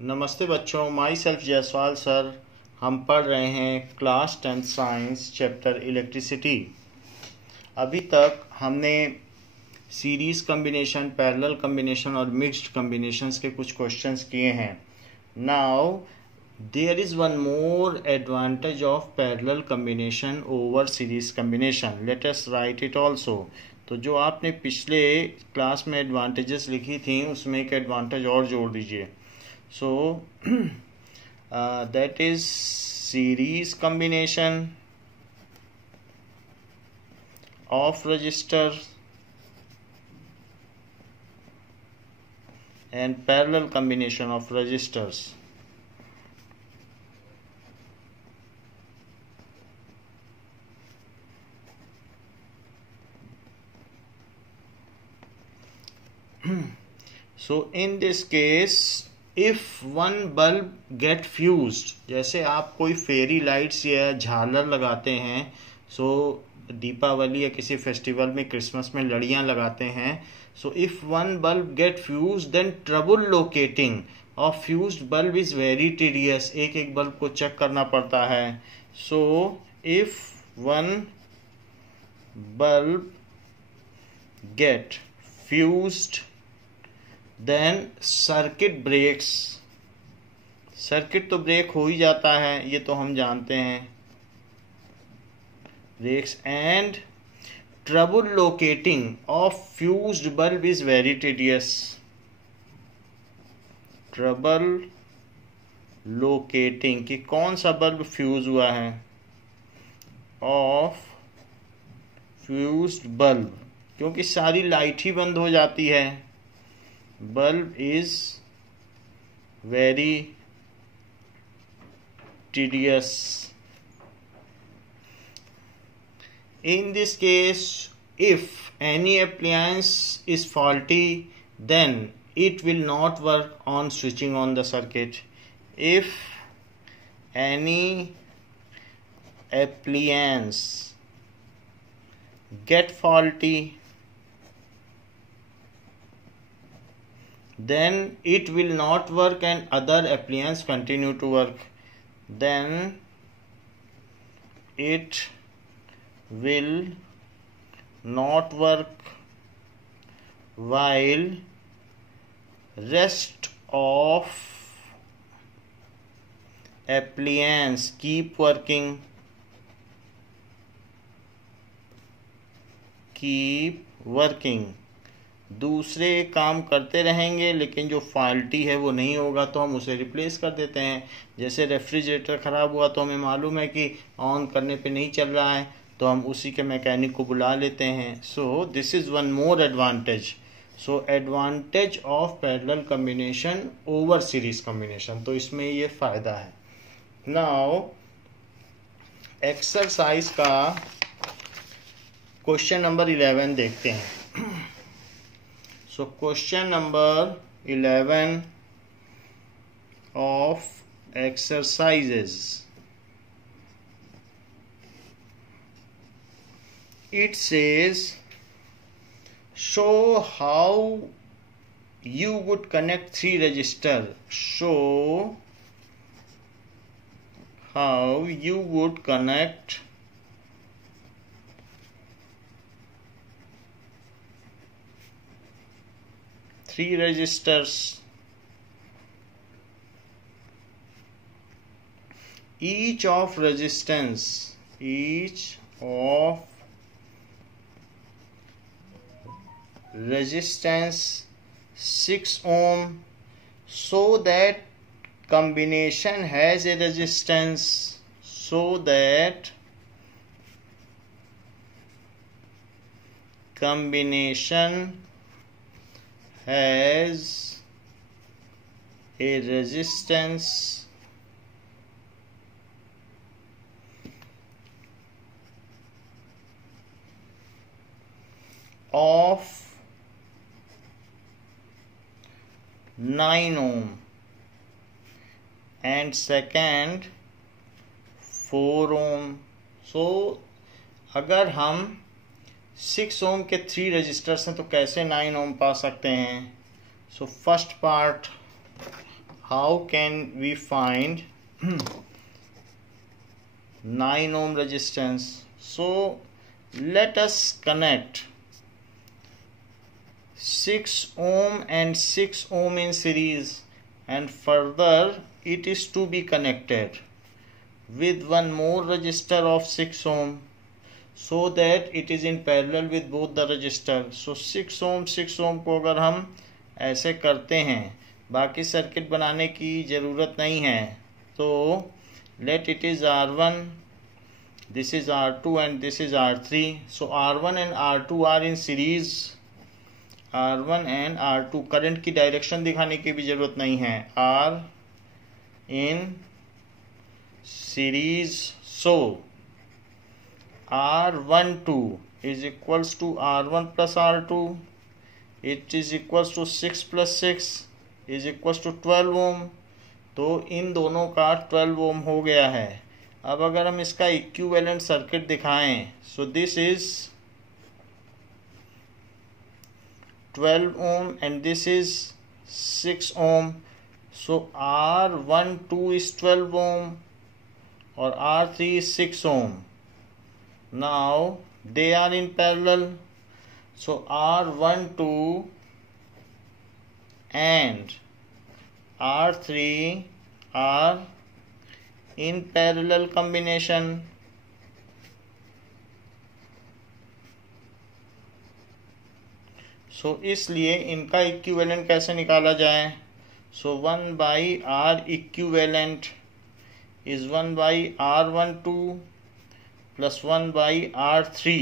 नमस्ते बच्चों, my self Jaiswal sir. हम पढ़ रहे हैं class 10th science chapter electricity. अभी तक हमने सीरीज कम्बिनेशन, पैरेलल कम्बिनेशन और मिक्स्ड कम्बिनेशंस के कुछ क्वेश्चंस किए हैं। Now there is one more advantage of parallel combination over series combination. Let us write it also. तो जो आपने पिछले क्लास में एडवांटेजेस लिखी थी उसमें एक एडवांटेज और जोड़ दीजिए। So that is series combination of resistors and parallel combination of resistors. So in this case, if one bulb get fused, जैसे आप कोई फेरी लाइट्स या झालर लगाते हैं, सो दीपावली या किसी फेस्टिवल में, क्रिसमस में लड़ियाँ लगाते हैं। So if one bulb get fuse then trouble locating of fused bulb is very tedious. एक एक बल्ब को चेक करना पड़ता है। So if one bulb get fused then circuit breaks. Circuit तो ब्रेक हो ही जाता है, ये तो हम जानते हैं, breaks. And trouble locating of fused bulb is very tedious. Trouble locating कि कौन सा बल्ब फ्यूज हुआ है, ऑफ फ्यूज्ड बल्ब, क्योंकि सारी लाइट ही बंद हो जाती है। Bulb is very tedious. In this case, if any appliance is faulty, then it will not work on switching on the circuit. If any appliance get faulty, then it will not work and other appliances continue to work. Then it will not work while rest of appliance keep working. दूसरे काम करते रहेंगे, लेकिन जो faulty है वो नहीं होगा तो हम उसे रिप्लेस कर देते हैं। जैसे रेफ्रिजरेटर ख़राब हुआ तो हमें मालूम है कि ऑन करने पे नहीं चल रहा है, तो हम उसी के मैकेनिक को बुला लेते हैं। So this is one more advantage. So advantage of parallel combination over series combination, तो इसमें ये फ़ायदा है। नाउ एक्सरसाइज का क्वेश्चन नंबर 11 देखते हैं। So question number 11 of exercises. It says, show how you would connect three resistors. Show how you would connect three resistors. Each of resistance 6 ohm, so that combination has a resistance, so that combination has a resistance of 9 ohm and second 4 ohm. So अगर हम 6 ओम के 3 registers हैं तो कैसे 9 ओम पा सकते हैं? So first part how can we find 9 ohm resistance? So let us connect 6 ohm and 6 ohm in series, and further it is to be connected with one more resistor of 6 ohm, so that it is in parallel with both the resistor. So 6 ohm को अगर हम ऐसे करते हैं, बाकी circuit बनाने की ज़रूरत नहीं है, तो let it is R1, this is R2 and this is R3. So R1 and R2 are in series. R1 and R2 current की डायरेक्शन दिखाने की भी ज़रूरत नहीं है, R in series. So R12 is equals to R1 plus R2. It is equals to 6 plus 6 is equals to 12 ohm. तो इन दोनों का 12 ओम हो गया है. अब अगर हम इसका इक्विवेलेंट सर्किट दिखाएं, सो this is 12 ohm and this is 6 ohm. So R12 is 12 ohm or R3 is 6 ohm. Now they are in parallel. So R12 and R3 are in parallel combination. So इसलिए इनका equivalent कैसे निकाला जाए? So 1 by R equivalent is 1 by R12 plus 1 by R3,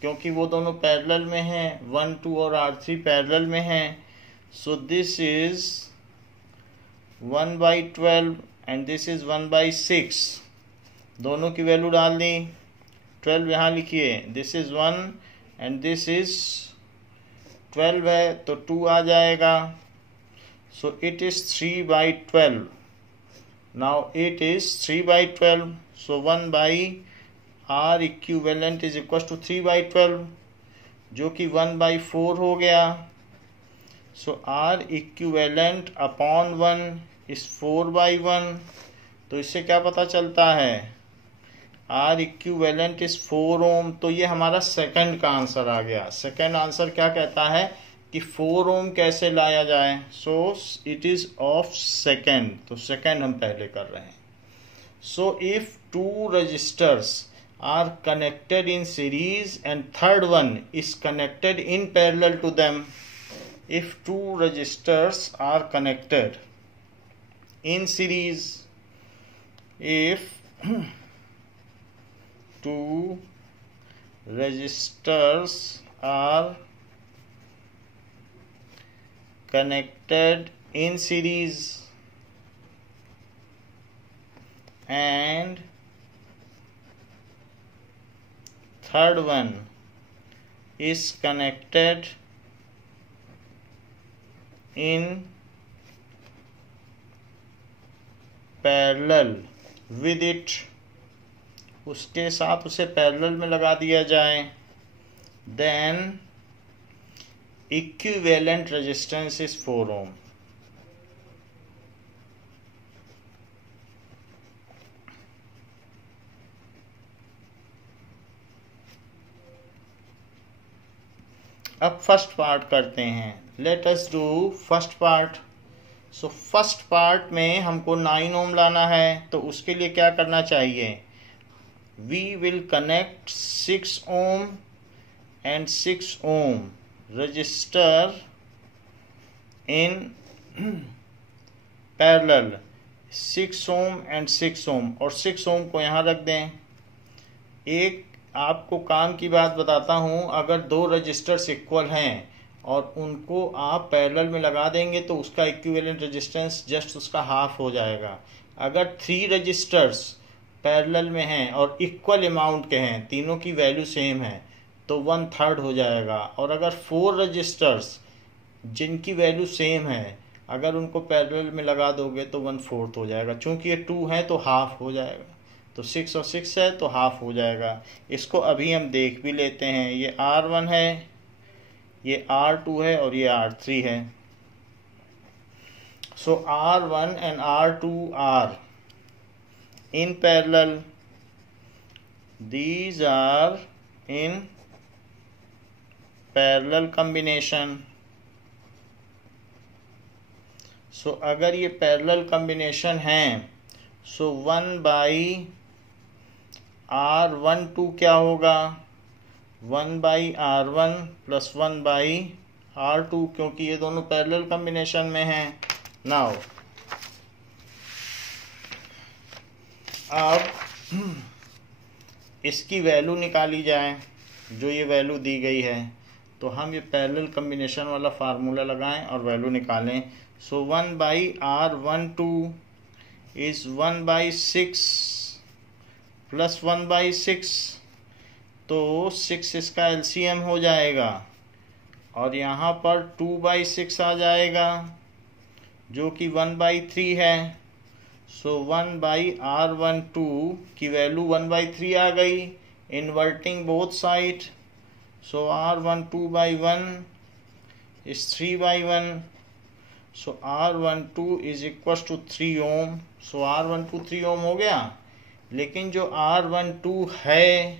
क्योंकि वो दोनों parallel में हैं, 1, 2 और R3 पैरेलल में हैं. So this is 1 by 12 and this is 1 by 6. दोनों की वैल्यू डाल दी. 12 यहाँ लिखिए, this is 1 and this is 12 है तो 2 आ जाएगा. So it is 3 by 12. Now it is 3 by 12. So 1 by R equivalent is equal to 3 by 12, जो कि 1 बाई 4 हो गया. So R equivalent upon 1 is 4 by 1. तो इससे क्या पता चलता है? आर इक्विवेलेंट इज 4 ओम. तो ये हमारा सेकंड का आंसर आ गया. सेकंड आंसर क्या कहता है कि 4 ओम कैसे लाया जाए? So it is of second. तो सेकंड हम पहले कर रहे हैं. So if 2 resistors are connected in series and third one is connected in parallel to them. If 2 resistors are connected in series, if 2 resistors are connected in series and third one is connected in parallel with it, उसके साथ उसे parallel में लगा दिया जाए, then equivalent resistance is 4 ओम. अब first part करते हैं. Let us do first part. So first part में हमको 9 ओम लाना है, तो उसके लिए क्या करना चाहिए? We will connect 6 ohm and 6 ohm resistor in parallel. 6 ohm and 6 ohm और 6 ohm को यहाँ रख दें. एक आपको काम की बात बताता हूँ, अगर 2 रजिस्टर्स इक्वल हैं और उनको आप पैरेलल में लगा देंगे तो उसका इक्विवेलेंट रेजिस्टेंस जस्ट उसका हाफ हो जाएगा. अगर 3 रजिस्टर्स पैरेलल में हैं और इक्वल अमाउंट के हैं, तीनों की वैल्यू सेम है, तो 1/3 हो जाएगा. और अगर 4 रजिस्टर्स जिनकी वैल्यू सेम है, अगर उनको पैरेलल में लगा दोगे तो 1/4 हो जाएगा. चूंकि ये 2 है तो हाफ हो जाएगा. तो 6 और 6 है तो हाफ हो जाएगा. इसको अभी हम देख भी लेते हैं. ये R1 है, ये R2 है और ये R3 है. So R1 and R2 are in parallel. These are in parallel combination. So अगर ये parallel combination हैं, so 1/R12 क्या होगा? 1/R1 प्लस 1/R2, क्योंकि ये दोनों पैरेलल कॉम्बिनेशन में हैं. नाउ अब इसकी वैल्यू निकाली जाए, जो ये वैल्यू दी गई है. तो हम ये पैरेलल कॉम्बिनेशन वाला फार्मूला लगाएं और वैल्यू निकालें. सो 1/R12 इज 1/6 प्लस 1/6, तो 6 इसका एलसीएम हो जाएगा और यहाँ पर 2/6 आ जाएगा जो कि 1/3 है. सो 1/R12 की वैल्यू 1/3 आ गई, inverting both side. So R12/1 is 3/1. So R12 is equals to 3 ohm. So R12 3 ohm हो गया. लेकिन जो R12 है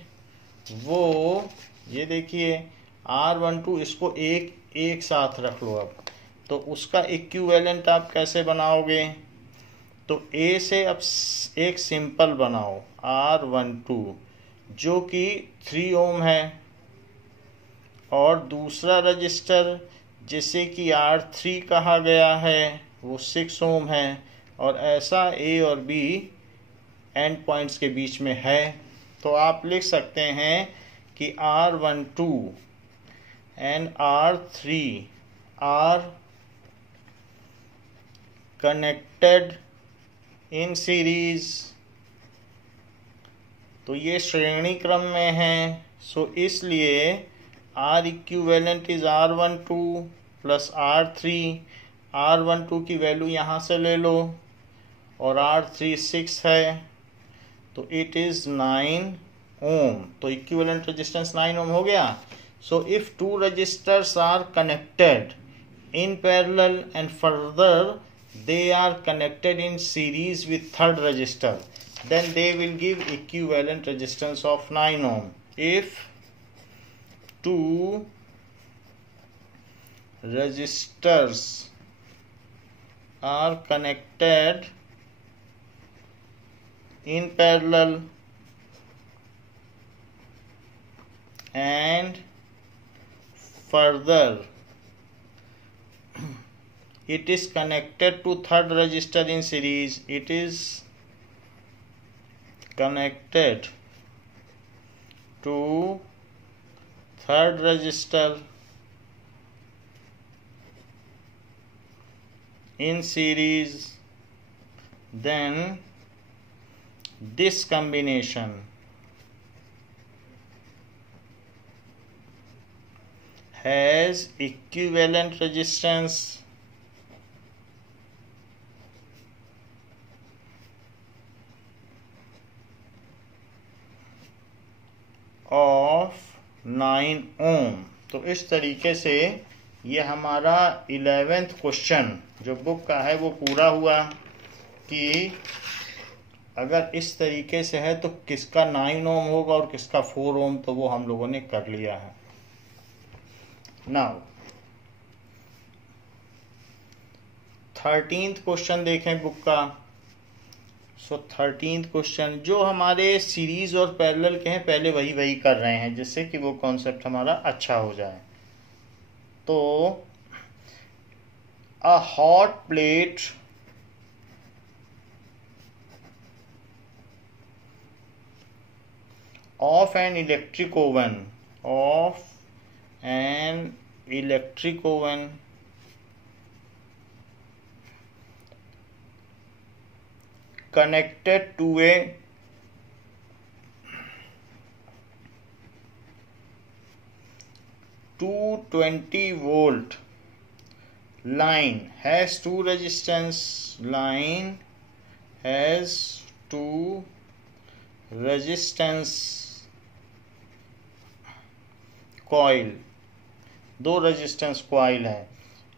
वो ये देखिए, R12 इसको एक साथ रख लो. अब तो उसका इक्विवेलेंट आप कैसे बनाओगे? तो A से अब एक सिंपल बनाओ R12 जो कि 3 ओम है, और दूसरा रजिस्टर जिसे कि R3 कहा गया है वो 6 ओम है, और ऐसा A और B एंड पॉइंट्स के बीच में है. तो आप लिख सकते हैं कि R12 and R3 are connected in series. तो ये श्रेणी क्रम में है. सो इसलिए R equivalent is R12 plus R3. R12 की वैल्यू यहाँ से ले लो और R3 6 है, तो इट इज 9 ओम. तो इक्विवेलेंट रेजिस्टेंस 9 ओम हो गया. So if two resistors are connected in parallel and further they are connected in series with third resistor, then they will give equivalent resistance of 9 ohm. If two resistors are connected in parallel and further it is connected to third resistor in series, it is connected to third resistor in series, then this combination has equivalent resistance of 9 ohm. तो इस तरीके से ये हमारा 11th question जो book का है वो पूरा हुआ कि अगर इस तरीके से है तो किसका 9 ओम होगा और किसका 4 ओम. तो वो हम लोगों ने कर लिया है. नाउ 13th क्वेश्चन देखें बुक का. सो 13th क्वेश्चन जो हमारे सीरीज और पैरेलल के हैं, पहले वही कर रहे हैं जिससे कि वो कॉन्सेप्ट हमारा अच्छा हो जाए. तो a hot plate of an electric oven connected to a 220 volt line has two resistance coil. दो रेजिस्टेंस कॉइल है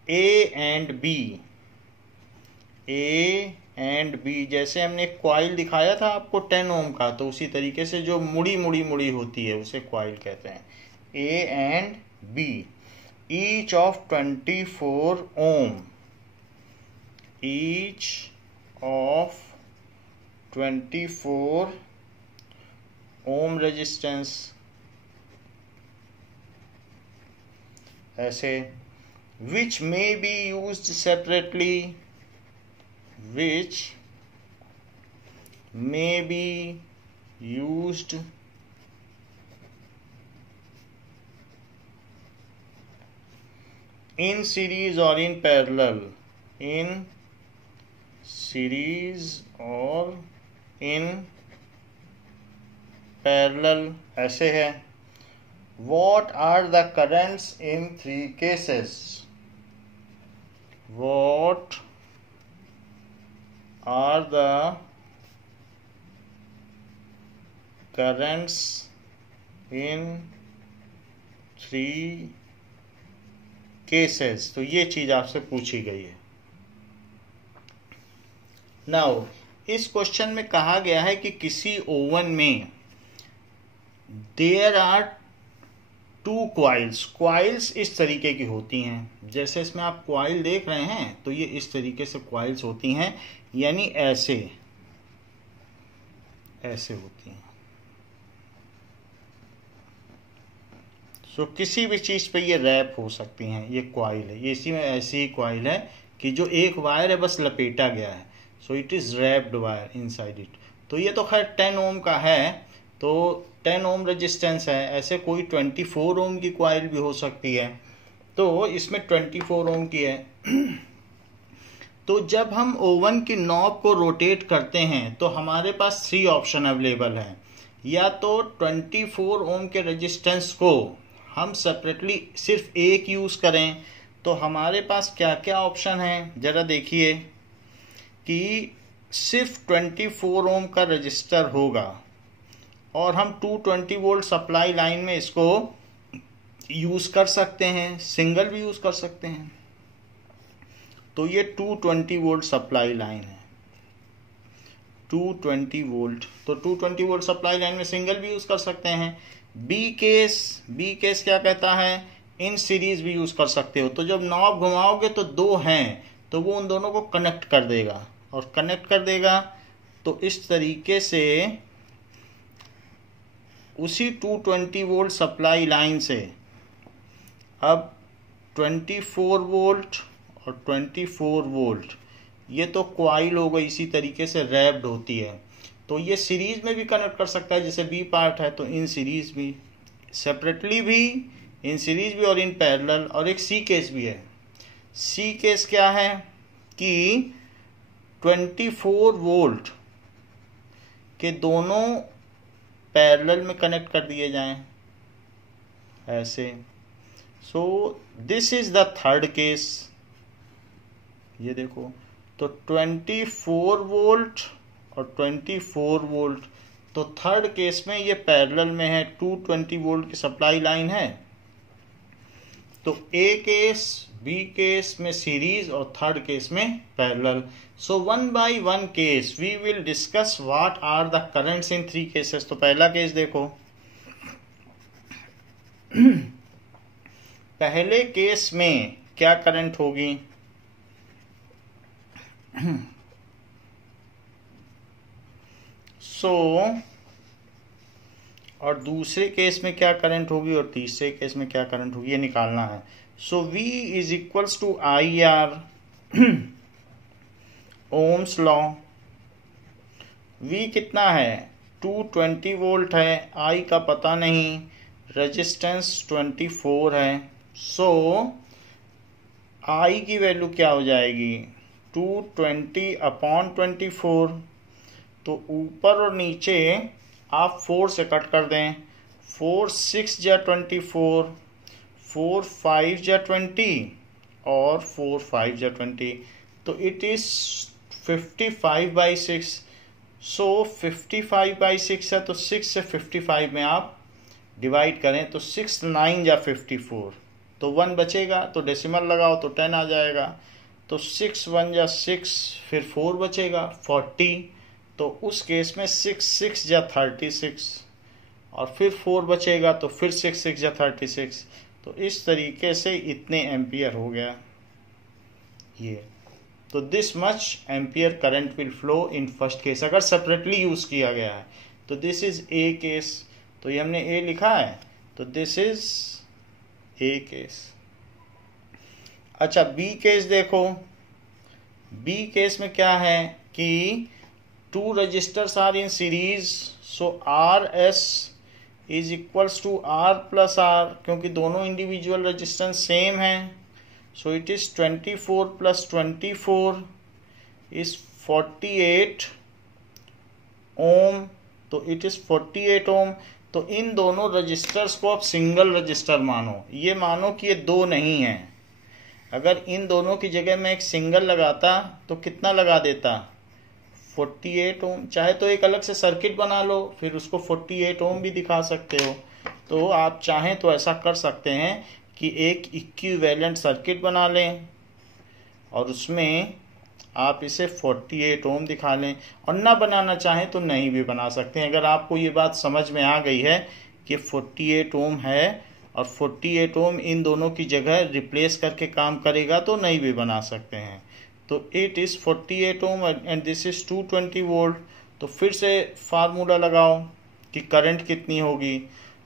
A and B. A and B. जैसे हमने क्वाइल दिखाया था आपको 10 ओम का, तो उसी तरीके से जो मुड़ी मुड़ी मुड़ी होती है उसे क्वाइल कहते हैं। A and B each of 24 ohm, each of 24 ohm resistance. ऐसे which may be used separately, which may be used in series or in parallel, in series or in parallel। ऐसे है। What are the currents in 3 cases? What are the currents in 3 cases? तो ये चीज आपसे पूछी गई है। Now इस क्वेश्चन में कहा गया है कि किसी ओवन में देयर आर 2 क्वाइल्स। क्वाइल्स इस तरीके की होती हैं, जैसे इसमें आप क्वाइल देख रहे हैं तो ये इस तरीके से क्वाइल्स होती हैं, यानी ऐसे ऐसे होती हैं। सो किसी भी चीज पे ये रैप हो सकती हैं। ये क्वाइल है, ये इसी में ऐसी ही क्वाइल है कि जो एक वायर है बस लपेटा गया है। So it is wrapped wire inside it. तो ये तो खैर 10 ओम का है, तो 10 ओम रेजिस्टेंस है। ऐसे कोई 24 ओम की क्वाइल भी हो सकती है, तो इसमें 24 ओम की है। तो जब हम ओवन की नॉब को रोटेट करते हैं तो हमारे पास 3 ऑप्शन अवेलेबल हैं। या तो 24 ओम के रेजिस्टेंस को हम सेपरेटली सिर्फ एक यूज करें, तो हमारे पास क्या क्या ऑप्शन है जरा देखिए कि सिर्फ 24 ओम का रजिस्टर होगा और हम 220 वोल्ट सप्लाई लाइन में इसको यूज कर सकते हैं, सिंगल भी यूज कर सकते हैं। तो ये 220 वोल्ट सप्लाई लाइन है, 220 वोल्ट। तो 220 वोल्ट सप्लाई लाइन में सिंगल भी यूज कर सकते हैं। बी केस क्या कहता है, इन सीरीज भी यूज कर सकते हो। तो जब नॉब घुमाओगे तो 2 हैं, तो वो उन दोनों को कनेक्ट कर देगा, और कनेक्ट कर देगा तो इस तरीके से उसी 220 वोल्ट सप्लाई लाइन से अब 24 वोल्ट और 24 वोल्ट, ये तो क्वाइल हो गई, इसी तरीके से रैप्ड होती है। तो ये सीरीज में भी कनेक्ट कर सकता है, जैसे बी पार्ट है तो इन सीरीज भी, सेपरेटली भी, इन सीरीज भी और इन पैरेलल। और एक सी केस भी है। सी केस क्या है कि 24 वोल्ट के दोनों पैरेलल में कनेक्ट कर दिए जाएं ऐसे। सो this is the third case. ये देखो, तो 24 वोल्ट और 24 वोल्ट, तो थर्ड केस में ये पैरेलल में है, 220 वोल्ट की सप्लाई लाइन है। तो ए केस, बी केस में सीरीज और थर्ड केस में parallel. So 1 by 1 case we will discuss what are the currents in 3 cases. तो पहला केस देखो, पहले केस में क्या करंट होगी, और दूसरे केस में क्या करंट होगी और तीसरे केस में क्या करंट होगी, ये निकालना है। So V is equals to IR, ohm's law. V कितना है, 220 वोल्ट है, I का पता नहीं, रेजिस्टेंस 24 है। सो I की वैल्यू क्या हो जाएगी, 220/24। तो ऊपर और नीचे आप 4 से कट कर दें, 4 6 जा 24, 4 5 जा 20 और 4 5 जा 20, तो इट इज 55/6। सो 55/6 है, तो 6 से 55 में आप डिवाइड करें तो 6 9 जा 54, तो 1 बचेगा, तो डेसिमल लगाओ तो 10 आ जाएगा। तो 6 1 जा 6, फिर 4 बचेगा 40, तो उस केस में 6 6 जा 36, और फिर 4 बचेगा तो फिर 6 6 जा 36, तो इस तरीके से इतने एम्पियर हो गया ये। तो this much ampere current will flow in first case, अगर सेपरेटली यूज किया गया है। तो दिस इज ए केस, तो ये हमने ए लिखा है, तो दिस इज ए केस। अच्छा, बी केस देखो। बी केस में क्या है कि 2 resistors are in series, so R S is equals to R plus R, क्योंकि दोनों इंडिविजुअल रजिस्टेंस सेम है। So it is 24 plus 24 is 48 ohm, तो इट इज 48 ओम। तो इन दोनों रजिस्टर्स को आप सिंगल रजिस्टर मानो, ये मानो कि ये दो नहीं है। अगर इन दोनों की जगह मैं एक सिंगल लगाता तो कितना लगा देता, 48 ओम। चाहे तो एक अलग से सर्किट बना लो, फिर उसको 48 ओम भी दिखा सकते हो। तो आप चाहें तो ऐसा कर सकते हैं कि एक इक्विवेलेंट सर्किट बना लें और उसमें आप इसे 48 ओम दिखा लें, और ना बनाना चाहें तो नहीं भी बना सकते हैं। अगर आपको ये बात समझ में आ गई है कि 48 ओम है और 48 ओम इन दोनों की जगह रिप्लेस करके काम करेगा, तो नहीं भी बना सकते हैं। तो it is 48 ohm and this is 220 volt. तो फिर से फार्मूला लगाओ कि करंट कितनी होगी।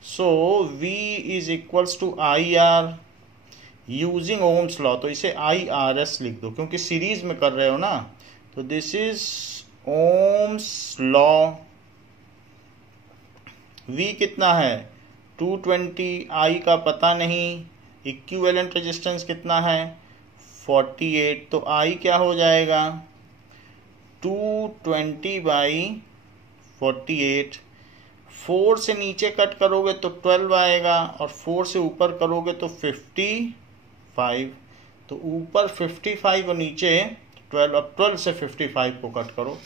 So V is equals to I R using ohm's law, तो इसे IRS लिख दो क्योंकि सीरीज में कर रहे हो ना। तो this is ohms law. V कितना है 220, I का पता नहीं, इक्विवेलेंट रेजिस्टेंस कितना है 48, तो I क्या हो जाएगा 220 बाई 48। 4 से नीचे कट करोगे तो 12 आएगा, और 4 से ऊपर करोगे तो 55। तो ऊपर 55 और नीचे 12, अब 12 से 55 को कट करो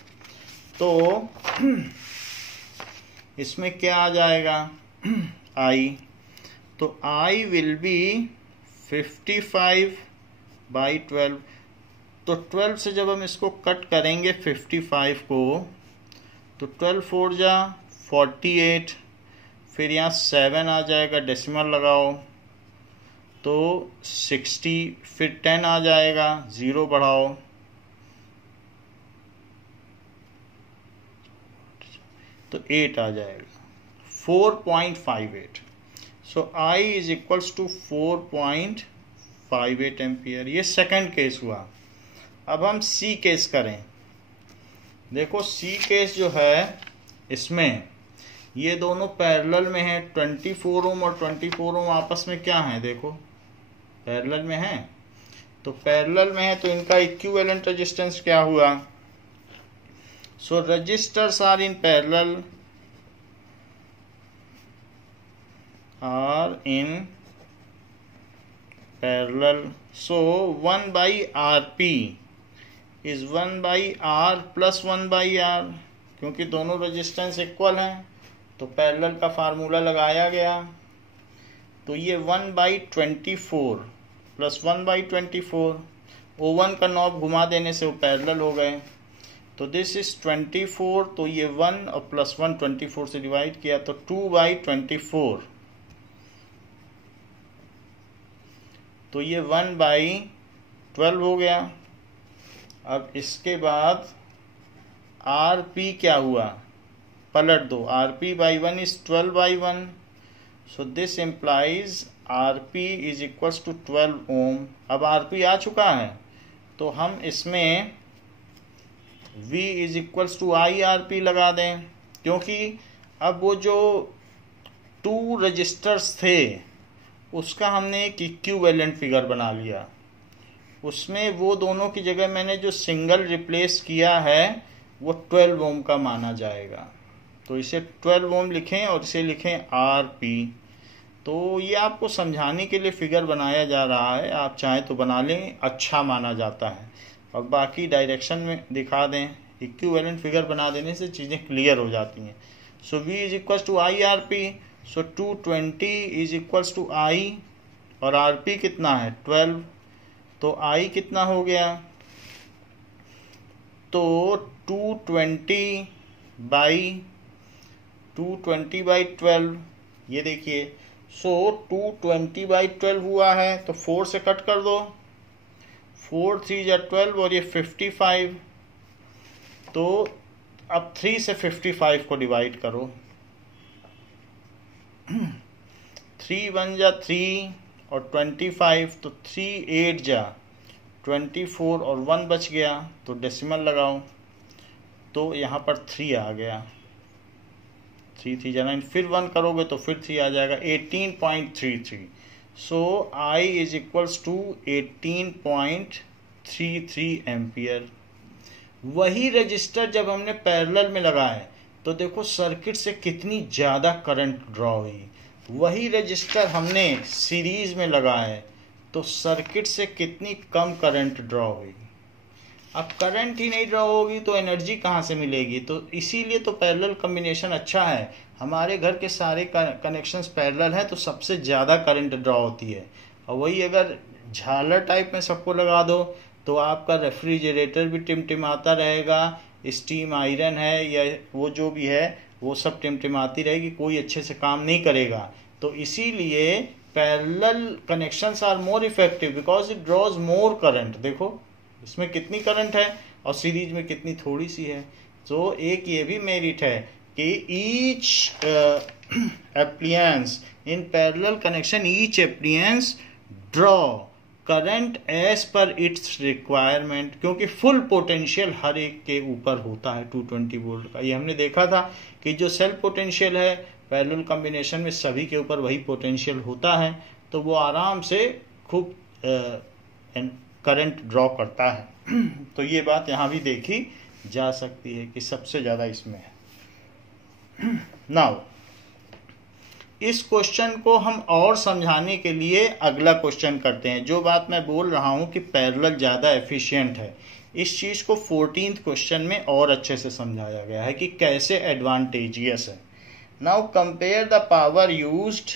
तो इसमें क्या आ जाएगा I, तो I विल बी 55 बाई 12। तो 12 से जब हम इसको कट करेंगे 55 को, तो 12 4 जा 48, फिर यहाँ 7 आ जाएगा, डेसिमल लगाओ तो 60, फिर 10 आ जाएगा, 0 बढ़ाओ तो 8 आ जाएगा, 4.58। So I is equals to 4.58 ampere. ये सेकंड केस हुआ। अब हम सी केस करें। देखो सी केस जो है, इसमें ये दोनों पैरेलल में है, 24 ओम और 24 ओम आपस में क्या है, देखो पैरेलल में है। तो पैरेलल में है तो इनका इक्विवेलेंट रेजिस्टेंस क्या हुआ। So resistors are in parallel, so 1 by Rp is 1 by R plus 1 by R, क्योंकि दोनों रेजिस्टेंस इक्वल हैं तो पैरेलल का फार्मूला लगाया गया। तो ये 1 by 24 प्लस 1 by 24, O1 का नॉब घुमा देने से वो पैरेलल हो गए। तो दिस इज 24, तो ये 1 और प्लस 1 24 से डिवाइड किया तो 2 by 24, तो ये 1 by 12 हो गया। अब इसके बाद Rp क्या हुआ, पलट दो, Rp by 1 is 12 by 1, so this implies Rp is equals to 12 ohm। अब Rp आ चुका है तो हम इसमें V is equals to IRP लगा दें, क्योंकि अब वो जो 2 रजिस्टर्स थे उसका हमने एक इक्विवेलेंट फिगर बना लिया। उसमें वो दोनों की जगह मैंने जो सिंगल रिप्लेस किया है वो 12 ओम का माना जाएगा। तो इसे 12 ओम लिखें और इसे लिखें Rp। तो ये आपको समझाने के लिए फिगर बनाया जा रहा है, आप चाहें तो बना लें, अच्छा माना जाता है। और बाकी डायरेक्शन में दिखा दें, इक्विवेलेंट फिगर बना देने से चीज़ें क्लियर हो जाती हैं। So V is equals to IRP, so 220 is equals to I और Rp कितना है 12, तो I कितना हो गया, तो 220 बाई 12, ये देखिए। सो 220 बाई 12 हुआ है, तो 4 से कट कर दो, 4 3 जा 12 और ये 55। तो अब 3 से 55 को डिवाइड करो, 3 1 जा 3 और 25, तो 3 8 जा 24 और 1 बच गया, तो डेसिमल लगाओ, तो यहाँ पर 3 आ गया, 3 3 जा 9, फिर 1 करोगे तो फिर 3 आ जाएगा, 18.33। So I is equals to 18.33 ampere. वही रजिस्टर जब हमने पैरेलल में लगाए तो देखो सर्किट से कितनी ज़्यादा करंट ड्रॉ हुई। वही रजिस्टर हमने सीरीज में लगाए तो सर्किट से कितनी कम करंट ड्रॉ हुई। अब करंट ही नहीं ड्रॉ होगी तो एनर्जी कहाँ से मिलेगी। तो इसीलिए तो पैरेलल कॉम्बिनेशन अच्छा है। हमारे घर के सारे कनेक्शंस पैरेलल हैं तो सबसे ज़्यादा करंट ड्रॉ होती है। और वही अगर झालर टाइप में सबको लगा दो तो आपका रेफ्रिजरेटर भी टिमटिमाता रहेगा, स्टीम आयरन है या वो जो भी है वो सब टिमटिमाती रहेगी, कोई अच्छे से काम नहीं करेगा। तो इसीलिए parallel connections are more effective because it draws more current. देखो इसमें कितनी करंट है और सीरीज में कितनी थोड़ी सी है। तो एक ये भी मेरिट है कि each appliances in parallel connection, each appliances draw current as per its requirement, क्योंकि फुल पोटेंशियल हर एक के ऊपर होता है 220 वोल्ट का। ये हमने देखा था कि जो सेल्फ पोटेंशियल है पैरेलल कॉम्बिनेशन में सभी के ऊपर वही पोटेंशियल होता है, तो वो आराम से खूब करंट ड्रॉ करता है। तो ये बात यहाँ भी देखी जा सकती है कि सबसे ज़्यादा इसमें है। नाउ इस क्वेश्चन को हम और समझाने के लिए अगला क्वेश्चन करते हैं। जो बात मैं बोल रहा हूं कि पैरेलल ज़्यादा एफिशिएंट है, इस चीज़ को 14th क्वेश्चन में और अच्छे से समझाया गया है कि कैसे एडवांटेजियस है। Now compare the power used,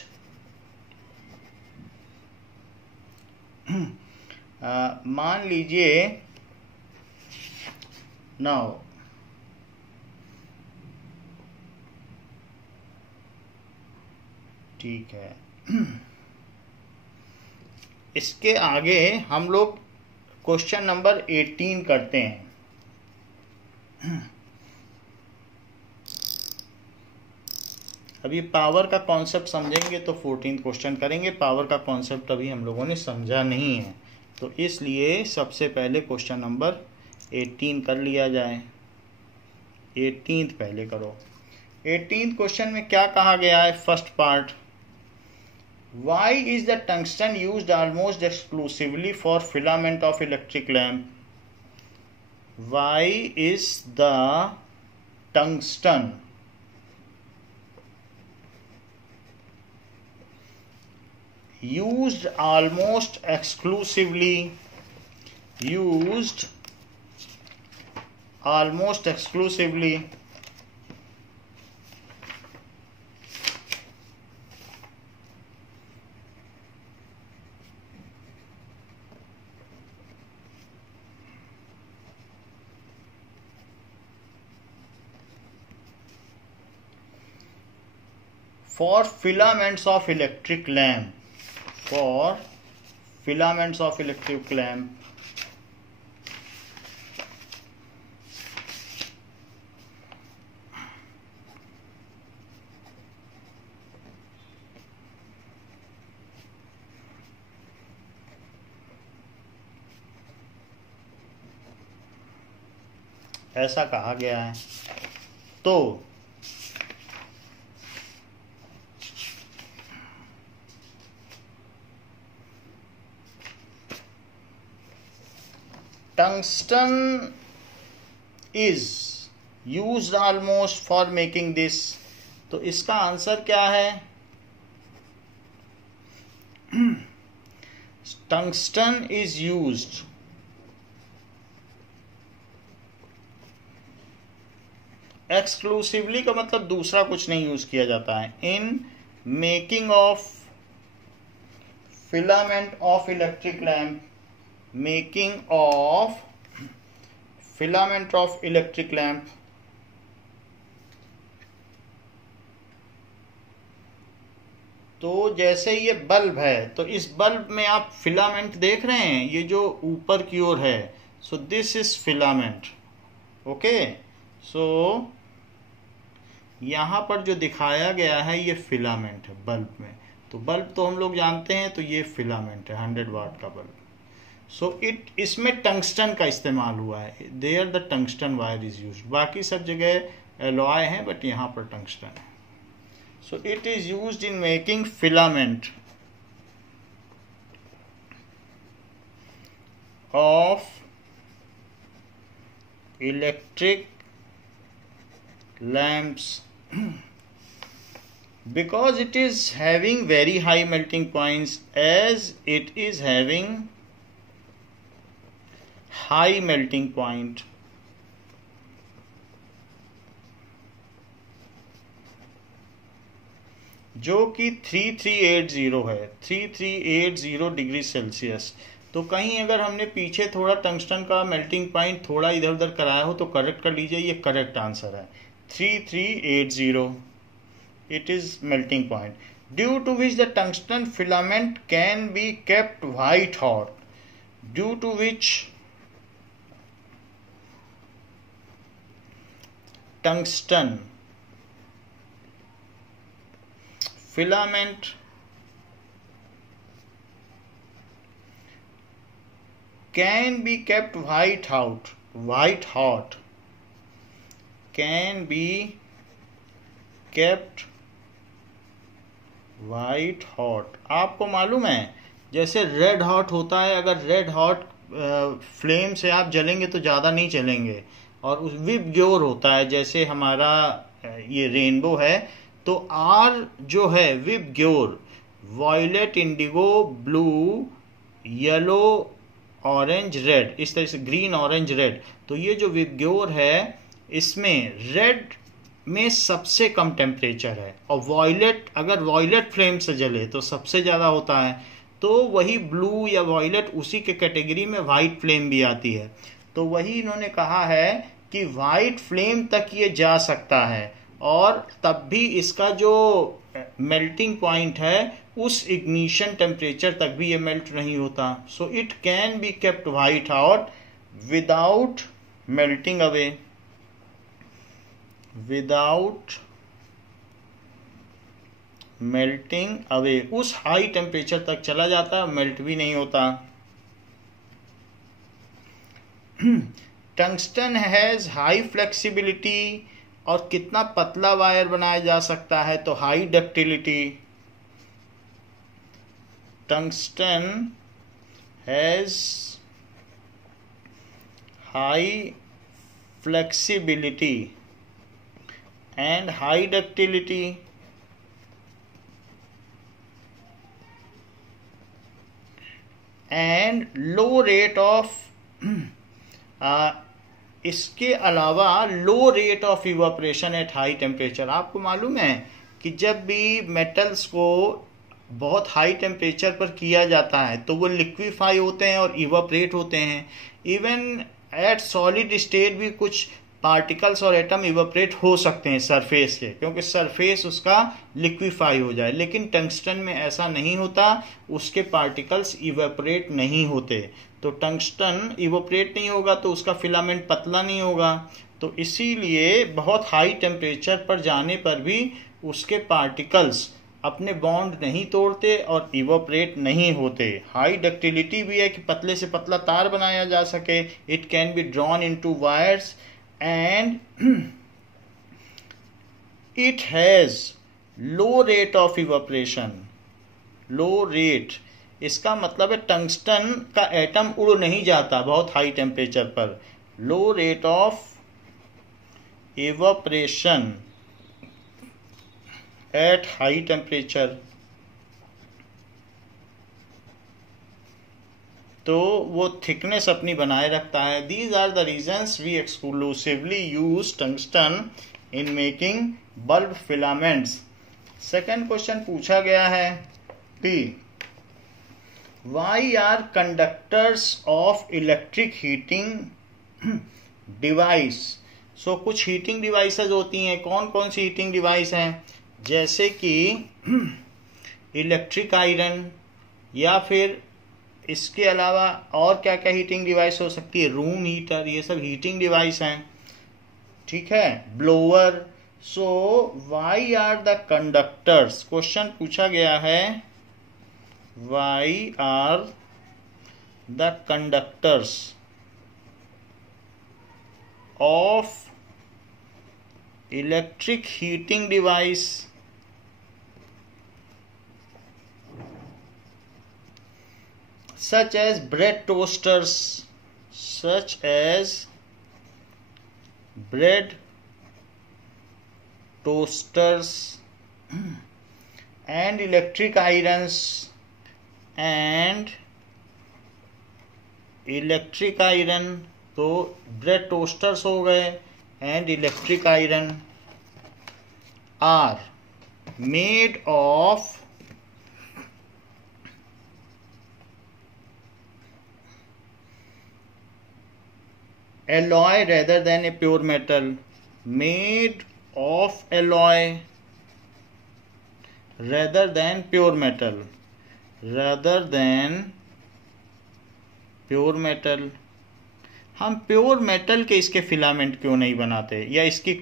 मान लीजिए नाउ ठीक है, इसके आगे हम लोग क्वेश्चन नंबर 18 करते हैं। अभी पावर का कॉन्सेप्ट समझेंगे तो 14th क्वेश्चन करेंगे। पावर का कॉन्सेप्ट अभी हम लोगों ने समझा नहीं है, तो इसलिए सबसे पहले क्वेश्चन नंबर 18 कर लिया जाए। 18th पहले करो। 18th क्वेश्चन में क्या कहा गया है? First part, Why is the tungsten used almost exclusively for filament of electric lamp? Why is the tungsten used almost exclusively for filaments of electric lamp? For filaments of electric lamp. ऐसा कहा गया है। तो tungsten is used almost for making this, तो इसका answer क्या है? tungsten is used exclusively का मतलब दूसरा कुछ नहीं यूज किया जाता है। In making of filament of electric lamp, making of filament of electric lamp. तो जैसे ये बल्ब है, तो इस बल्ब में आप फिलामेंट देख रहे हैं, ये जो ऊपर की ओर है, so this is filament. Okay, so यहां पर जो दिखाया गया है ये फिलामेंट है बल्ब में। तो बल्ब तो हम लोग जानते हैं, तो ये फिलामेंट है 100 वाट का बल्ब। सो इसमें टंगस्टन का इस्तेमाल हुआ है, there the tungsten wire is used. बाकी सब जगह एलॉय है, बट यहां पर टंगस्टन है। So it is used in making filament of electric lamps because it is having very high melting points, as it is having high melting point. जो कि 3380 है, 3380 डिग्री सेल्सियस। तो कहीं अगर हमने पीछे थोड़ा टंगस्टन का मेल्टिंग पॉइंट थोड़ा इधर उधर कराया हो तो करेक्ट कर लीजिए, ये करेक्ट आंसर है 3380। It is melting point due to which the tungsten filament can be kept white hot, due to which tungsten filament can be kept white hot, can be kept white hot। आपको मालूम है जैसे red hot होता है, अगर red hot flame से आप जलेंगे तो ज़्यादा नहीं चलेंगे, और उस विप ग्योर होता है, जैसे हमारा ये रेनबो है, तो आर जो है VIBGYOR, violet, indigo, blue, yellow, orange, red, इस तरह से ग्रीन, ऑरेंज, रेड। तो ये जो विप ग्योर है, इसमें रेड में सबसे कम टेम्परेचर है, और वॉयलेट अगर वॉयलेट फ्लेम से जले तो सबसे ज़्यादा होता है। तो वही ब्लू या वॉयलेट, उसी के कैटेगरी में वाइट फ्लेम भी आती है। तो वही इन्होंने कहा है कि वाइट फ्लेम तक ये जा सकता है, और तब भी इसका जो मेल्टिंग पॉइंट है उस इग्निशन टेम्परेचर तक भी ये मेल्ट नहीं होता। So it can be kept white hot without melting away, without melting away. उस हाई टेम्परेचर तक चला जाता, मेल्ट भी नहीं होता। टंगस्टन हैज हाई फ्लेक्सिबिलिटी, और कितना पतला वायर बनाया जा सकता है, तो high ductility. Tungsten has high flexibility and high ductility, and low rate of, इसके अलावा low rate of evaporation at high temperature. आपको मालूम है कि जब भी मेटल्स को बहुत हाई टेम्परेचर पर किया जाता है तो वो लिक्विफाई होते हैं और इवापोरेट होते हैं। इवन एट सॉलिड स्टेट भी कुछ पार्टिकल्स और एटम इवापोरेट हो सकते हैं सरफेस से, क्योंकि सरफेस उसका लिक्विफाई हो जाए। लेकिन टंगस्टन में ऐसा नहीं होता, उसके पार्टिकल्स इवापोरेट नहीं होते। तो टंगस्टन इवापोरेट नहीं होगा तो उसका फिलामेंट पतला नहीं होगा। तो इसीलिए बहुत हाई टेम्परेचर पर जाने पर भी उसके पार्टिकल्स अपने बॉन्ड नहीं तोड़ते और इवापोरेट नहीं होते। हाई डक्टिलिटी भी है कि पतले से पतला तार बनाया जा सके। It can be drawn into wires and it has low rate of evaporation. Low rate, इसका मतलब है टंगस्टन का एटम उड़ नहीं जाता बहुत हाई टेम्परेचर पर। Low rate of evaporation at high temperature. तो वो थिकनेस अपनी बनाए रखता है। These are the reasons we exclusively use tungsten in making bulb filaments. Second question पूछा गया है कि why are conductors of electric heating device. So कुछ हीटिंग डिवाइसेस होती हैं। कौन कौन सी हीटिंग डिवाइस हैं? जैसे कि इलेक्ट्रिक आयरन, या फिर इसके अलावा और क्या क्या हीटिंग डिवाइस हो सकती है? रूम हीटर, ये सब हीटिंग डिवाइस हैं। ठीक है, blower. So why are the conductors, question पूछा गया है, why are the conductors of electric heating device such as bread toasters, such as bread toasters and electric irons and electric iron। तो bread toasters हो गए and electric iron are made of alloy rather than a pure metal, made of alloy rather than pure metal, rather than pure metal। हम pure metal के इसके filament क्यों नहीं बनाते, या इसकी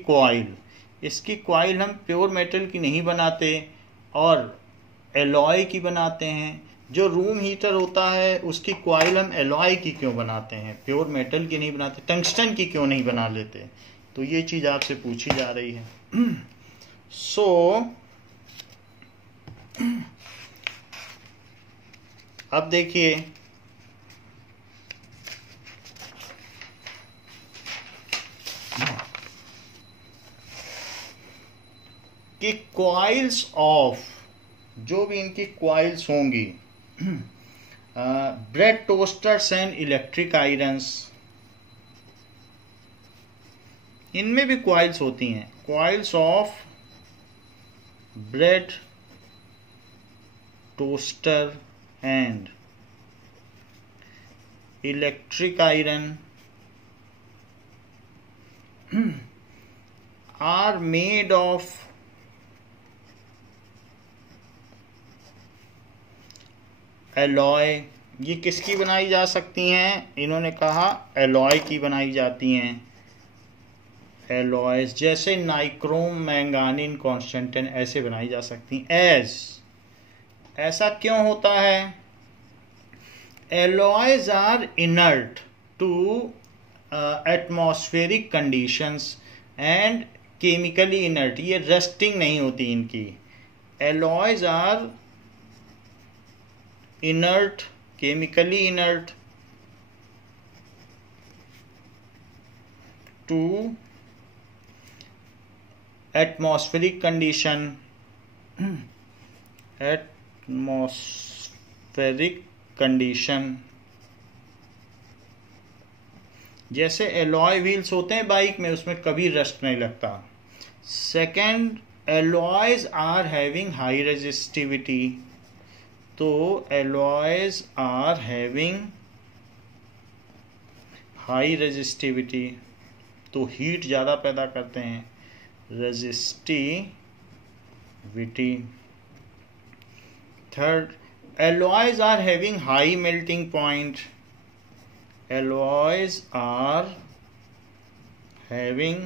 कॉइल हम प्योर मेटल की नहीं बनाते और एलॉय की बनाते हैं? जो रूम हीटर होता है उसकी कॉइल हम एलॉय की क्यों बनाते हैं, प्योर मेटल की नहीं बनाते? टंगस्टन की क्यों नहीं बना लेते? तो ये चीज आपसे पूछी जा रही है। सो अब देखिए, कि कॉइल्स ऑफ, जो भी इनकी कॉइल्स होंगी, bread toasters and electric irons, इनमें भी कॉइल्स होती हैं। Coils of bread toaster and electric iron are made of alloy। ये किसकी बनाई जा सकती हैं? इन्होंने कहा एलॉय की बनाई जाती हैं। एलॉयज जैसे नाइक्रोम, मैंगानीन, कॉन्स्टेंटिन, ऐसे बनाई जा सकती हैं। ऐसा क्यों होता है? Alloys are inert to atmospheric conditions and chemically inert, ये रस्टिंग नहीं होती इनकी। Alloys are inert, chemically inert to atmospheric condition, atmospheric condition. जैसे एलॉय व्हील्स होते हैं बाइक में, उसमें कभी रस्ट नहीं लगता। Second, alloys are having high resistivity. तो alloys are having high resistivity, तो हीट ज़्यादा पैदा करते हैं। Resistivity. Third, alloys are having high melting point. alloys are having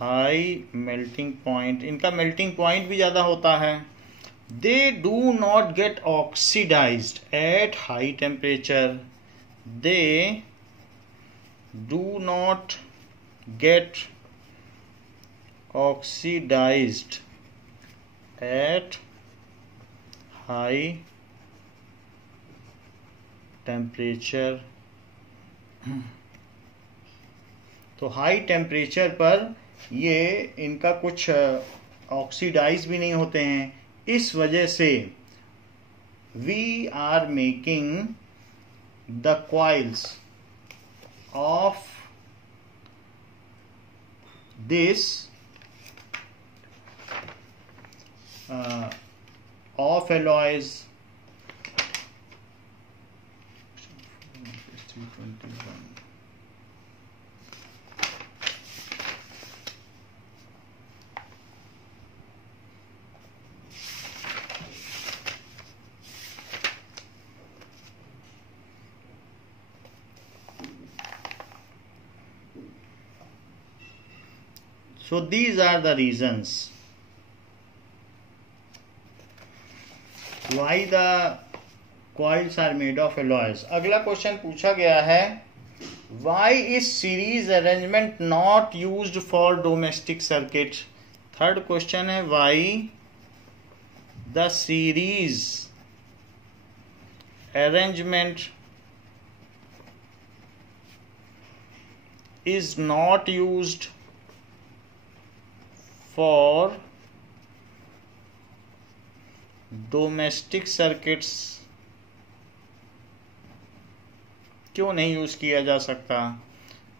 high melting point, इनका melting point भी ज़्यादा होता है। They do not get oxidized at high temperature. They do not get oxidized at high temperature. तो high temperature पर ये इनका कुछ ऑक्सीडाइज भी नहीं होते हैं। इस वजह से we are making the coils of this of alloys. 321. So these are the reasons why the coils are made of alloys. अगला क्वेश्चन पूछा गया है, why is series arrangement not used for domestic circuit? Third question है, why the series arrangement is not used for domestic circuits. क्यों नहीं use किया जा सकता?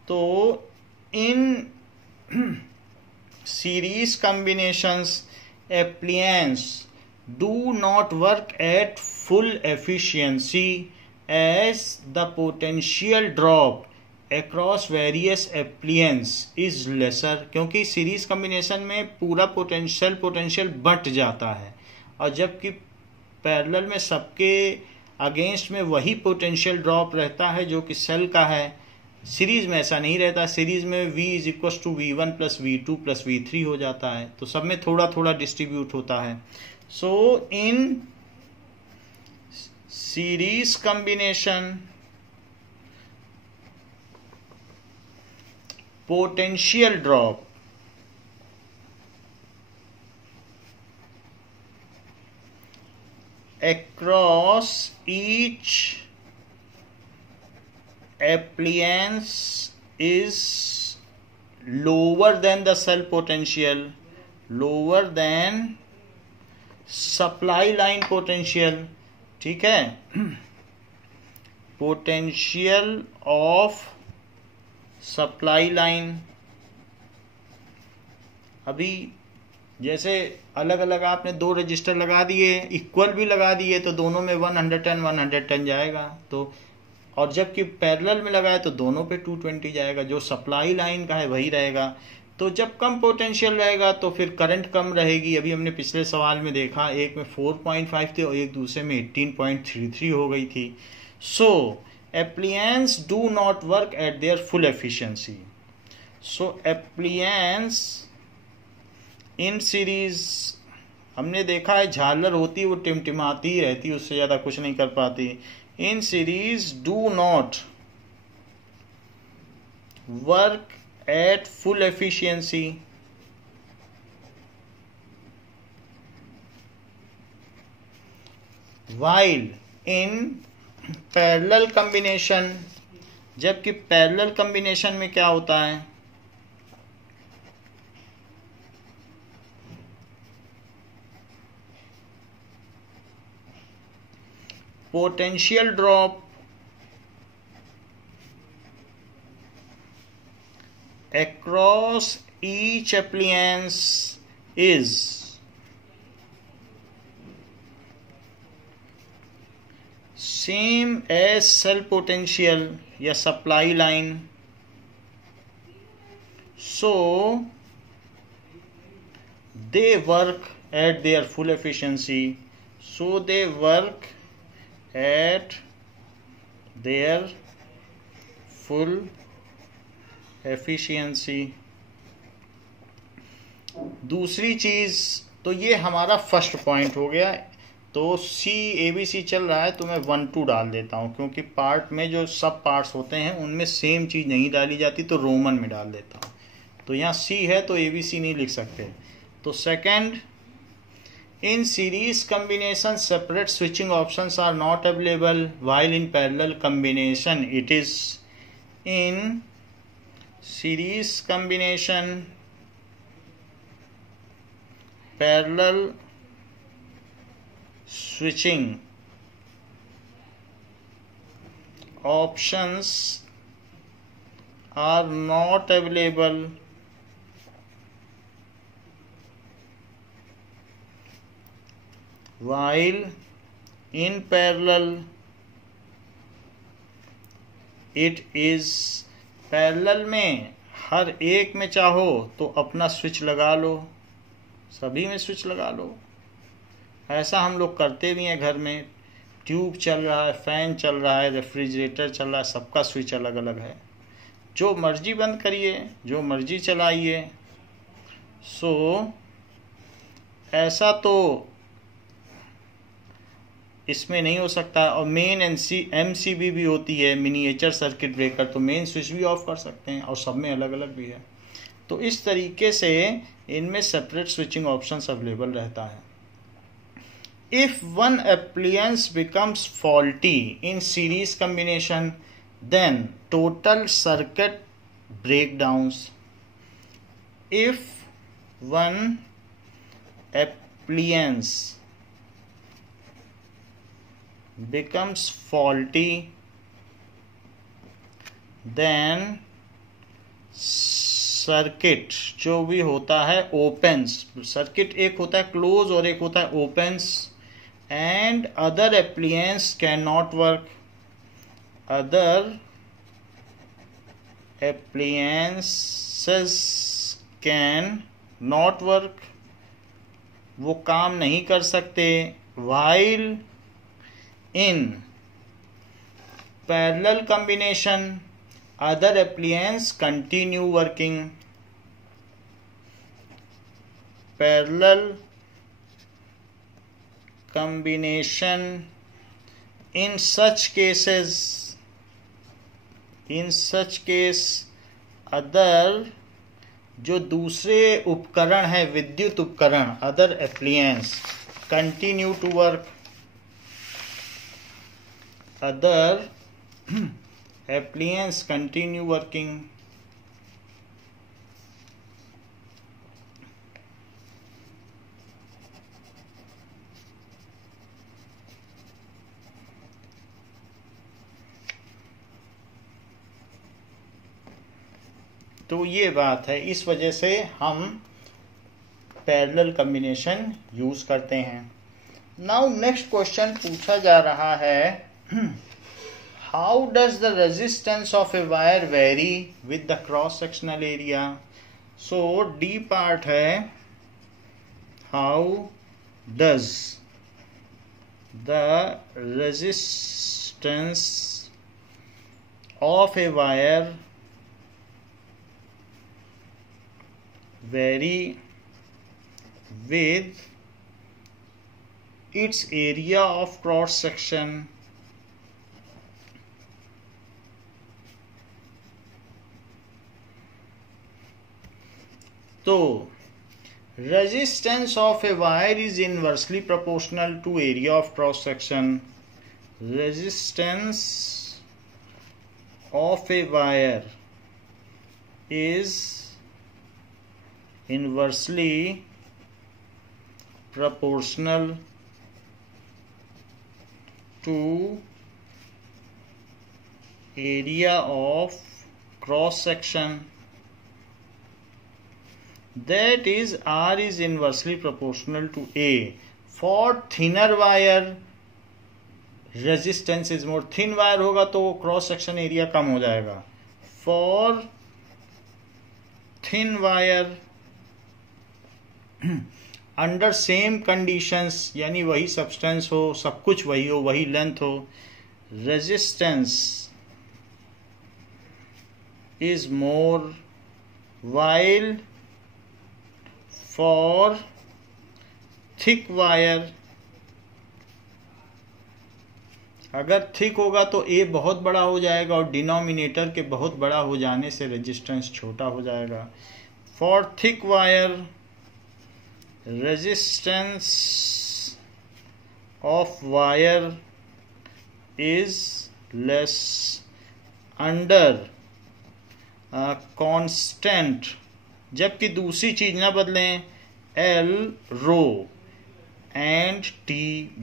तो in series combinations appliances do not work at full efficiency as the potential drop across various appliances is lesser. क्योंकि series combination में पूरा potential बंट जाता है, और जबकि पैरेलल में सबके अगेंस्ट में वही पोटेंशियल ड्रॉप रहता है जो कि सेल का है. सीरीज में ऐसा नहीं रहता. सीरीज में V is equal to V1 plus V2 plus V3 हो जाता है, तो सब में थोड़ा थोड़ा डिस्ट्रीब्यूट होता है. So in series combination potential drop across each appliance is lower than the cell potential, lower than supply line potential. ठीक है, potential of सप्लाई लाइन. अभी जैसे अलग अलग आपने दो रजिस्टर लगा दिए, इक्वल भी लगा दिए, तो दोनों में 110 जाएगा. तो और जबकि पैरेलल में लगाए तो दोनों पे 220 जाएगा. जो सप्लाई लाइन का है वही रहेगा. तो जब कम पोटेंशियल रहेगा तो फिर करंट कम रहेगी. अभी हमने पिछले सवाल में देखा, एक में 4.5 थे और एक दूसरे में 18.33 हो गई थी. सो appliance do not work at their full efficiency. So appliance in series, हमने देखा है झालर होती है वो टिमटिमाती ही रहती है, उससे ज़्यादा कुछ नहीं कर पाती. In series do not work at full efficiency. While in parallel combination, जबकि पैरेलल कॉम्बिनेशन में क्या होता है, potential drop across each appliance is same as cell potential या supply line. So they work at their full efficiency. So they work at their full efficiency. दूसरी चीज, तो ये हमारा फर्स्ट पॉइंट हो गया. तो ABC चल रहा है तो मैं 1-2 डाल देता हूँ, क्योंकि पार्ट में जो सब पार्ट्स होते हैं उनमें सेम चीज़ नहीं डाली जाती, तो रोमन में डाल देता हूँ. तो यहाँ C है तो ABC नहीं लिख सकते. तो second, in series combination separate switching options are not available, while in parallel combination it is. In series combination parallel switching options are not available while in parallel it is, parallel में हर एक में चाहो तो अपना switch लगा लो, सभी में switch लगा लो। ऐसा हम लोग करते भी हैं घर में, ट्यूब चल रहा है, फैन चल रहा है, रेफ्रिजरेटर चल रहा है, सबका स्विच अलग अलग है। जो मर्जी बंद करिए, जो मर्जी चलाइए। सो ऐसा तो इसमें नहीं हो सकता। और मेन MCB भी होती है, मिनिएचर सर्किट ब्रेकर, तो मेन स्विच भी ऑफ कर सकते हैं, और सब में अलग अलग भी है। तो इस तरीके से इनमें सेपरेट स्विचिंग ऑप्शंस अवेलेबल रहता है। If one appliance becomes faulty in series combination then total circuit breakdowns. If one appliance becomes faulty, then circuit जो भी होता है ओपन्स, सर्किट एक होता है क्लोज और एक होता है opens, and other appliances can not work, other appliances can not work, वो काम नहीं कर सकते। while in parallel combination other appliances continue working, parallel combination in such cases, in such case other जो दूसरे उपकरण है, विद्युत उपकरण, other appliances continue to work, other appliances continue working. तो ये बात है, इस वजह से हम पैरेलल कॉम्बिनेशन यूज करते हैं। नाउ नेक्स्ट क्वेश्चन पूछा जा रहा है, how does the resistance of a wire vary with the cross sectional area. So D part है, how does the resistance of a wire vary with its area of cross section। तो resistance of a wire is inversely proportional to area of cross section। resistance of a wire is inversely proportional to area of cross section, that is R is inversely proportional to A। For thinner wire resistance is more, thin wire होगा तो cross section area कम हो जाएगा। For thin wire under same conditions, यानी वही substance हो, सब कुछ वही हो, वही लेंथ हो, resistance is more, while for thick wire, अगर थिक होगा तो ए बहुत बड़ा हो जाएगा और डिनोमिनेटर के बहुत बड़ा हो जाने से रेजिस्टेंस छोटा हो जाएगा। For thick wire resistance of wire is less under constant, जबकि दूसरी चीज ना बदलें, L रो एंड T,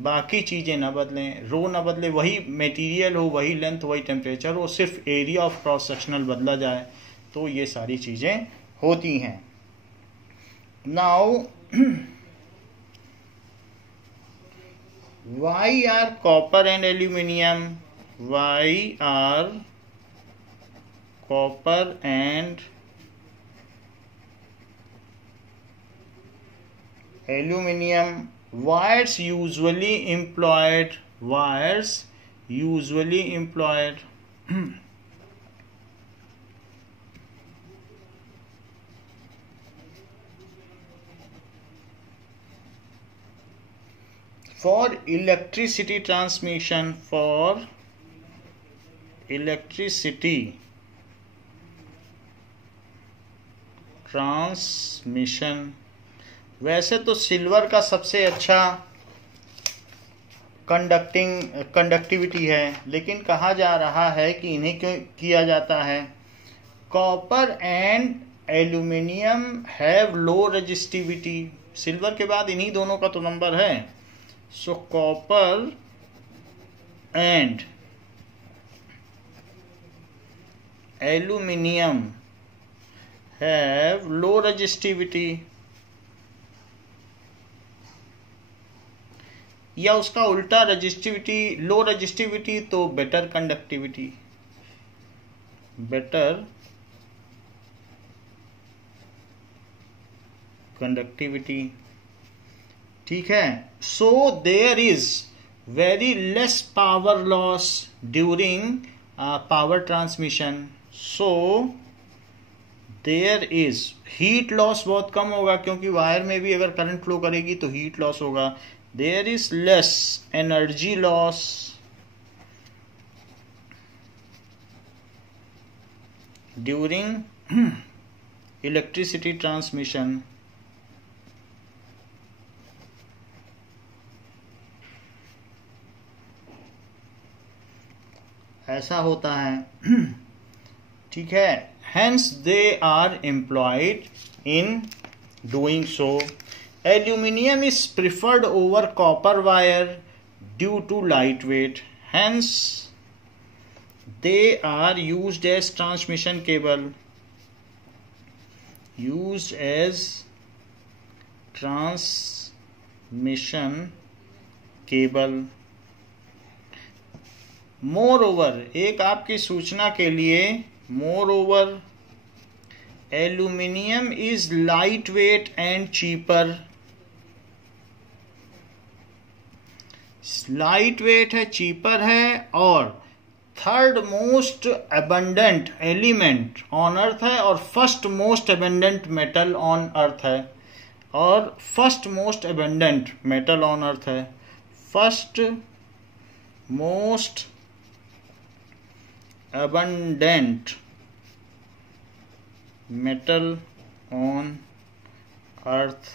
बाकी चीजें ना बदलें, रो ना बदले, वही मटेरियल हो, वही लेंथ, वही टेम्परेचर हो, सिर्फ एरिया ऑफ क्रॉस सेक्शनल बदला जाए, तो ये सारी चीजें होती हैं। Now Why are copper and aluminium? Why are copper and aluminium wires usually employed? Wires usually employed. For electricity transmission. For electricity transmission. वैसे तो सिल्वर का सबसे अच्छा कंडक्टिविटी है, लेकिन कहा जा रहा है कि इन्हें क्यों किया जाता है। Copper and aluminium have low resistivity. Silver के बाद इन्हीं दोनों का तो नंबर है। So copper and aluminium have low resistivity, या उसका उल्टा रेजिस्टिविटी, लो रेजिस्टिविटी तो बेटर कंडक्टिविटी, बेटर कंडक्टिविटी। ठीक है। So there is very less power loss during power transmission. So there is heat loss बहुत कम होगा, क्योंकि वायर में भी अगर करंट फ्लो करेगी तो हीट लॉस होगा। There is less energy loss during electricity transmission. ऐसा होता है। ठीक है। Hence they are employed in doing so. Aluminium is preferred over copper wire due to lightweight. Hence they are used as transmission cable. Used as transmission cable. Moreover, एक आपकी सूचना के लिए, moreover, aluminium is lightweight and cheaper. Lightweight है, cheaper है, और third most abundant element on earth है, और first most abundant metal on earth है, और first most abundant metal on earth है। First most abundant metal on earth.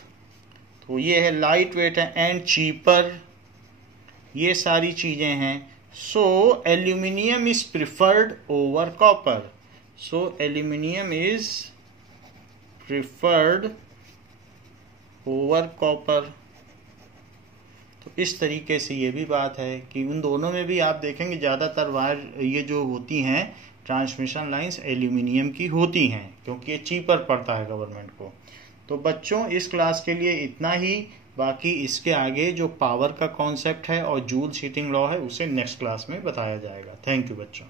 तो ये है लाइट वेट है एंड चीपर, ये सारी चीजें हैं। So aluminium is preferred over copper. So aluminium is preferred over copper. तो इस तरीके से ये भी बात है कि उन दोनों में भी आप देखेंगे ज़्यादातर वायर ये जो होती हैं ट्रांसमिशन लाइंस एल्यूमिनियम की होती हैं, क्योंकि ये चीपर पड़ता है गवर्नमेंट को। तो बच्चों इस क्लास के लिए इतना ही। बाकी इसके आगे जो पावर का कॉन्सेप्ट है और जूल हीटिंग लॉ है उसे नेक्स्ट क्लास में बताया जाएगा। थैंक यू बच्चों।